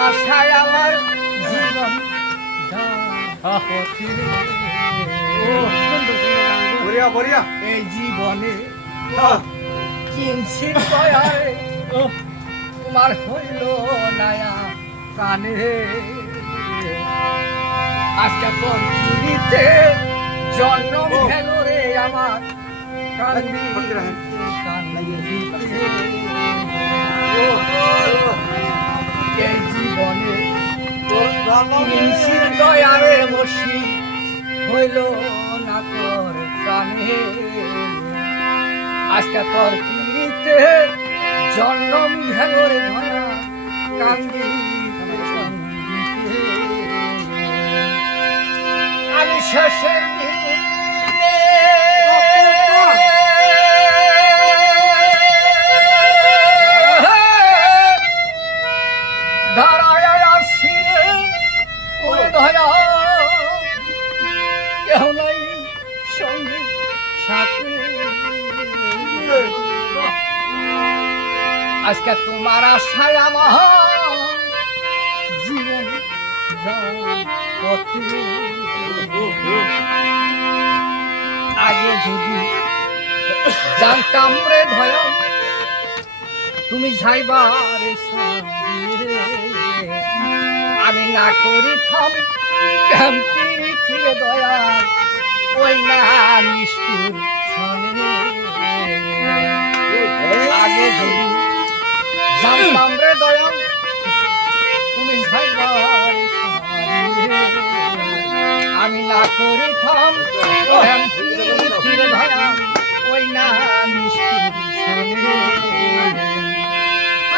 আশায় আমার জীবন এই জীবনে কিনছি দয়ায় তোমার হইল নায়া কানে আজকে তোর পুরীতে জন্ম গেল রে আমার এই জীবনে কিনছি দয়ারে বসি হইল না তোর কানে আজকে তোর পিড়িতে জন্ম গেল রে ধরা কান্দি আমি শেষের দিনে দাঁড়ায় আসি ওরে ধরা কেউ নাই সঙ্গে সাথে আজকে তোমার আশায় আমার জীবন আগে যদি জানতাম রে ভয় তুমি যাইবার আমি না করিতাম ফিরে দয়া ওই না নিষ্ঠুর আগে যদি জানতাম রে দয়া তুমি যাইবার আমি না করিতাম ফিরে দয়া ওই না নিষ্ঠুর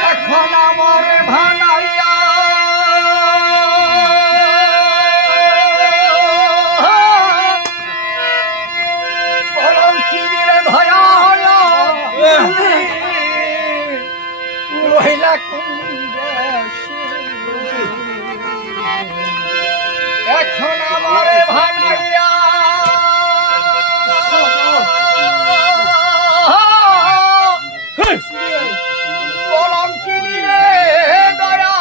এখন আমার ভানাইয়া মহিলা এখন আমার ভানাইয়া কলঙ্কিনী রে দয়া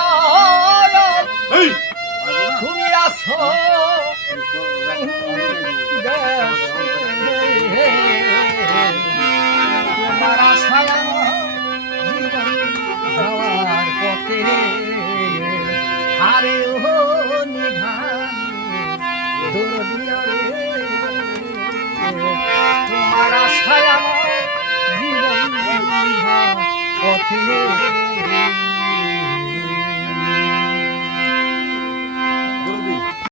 তুমি আছো তোমার আশায় জীবন যাওয়ার পথে হারে ও নিধান দৌড়িয়া রে তোমার আশায় আমার জীবন পথে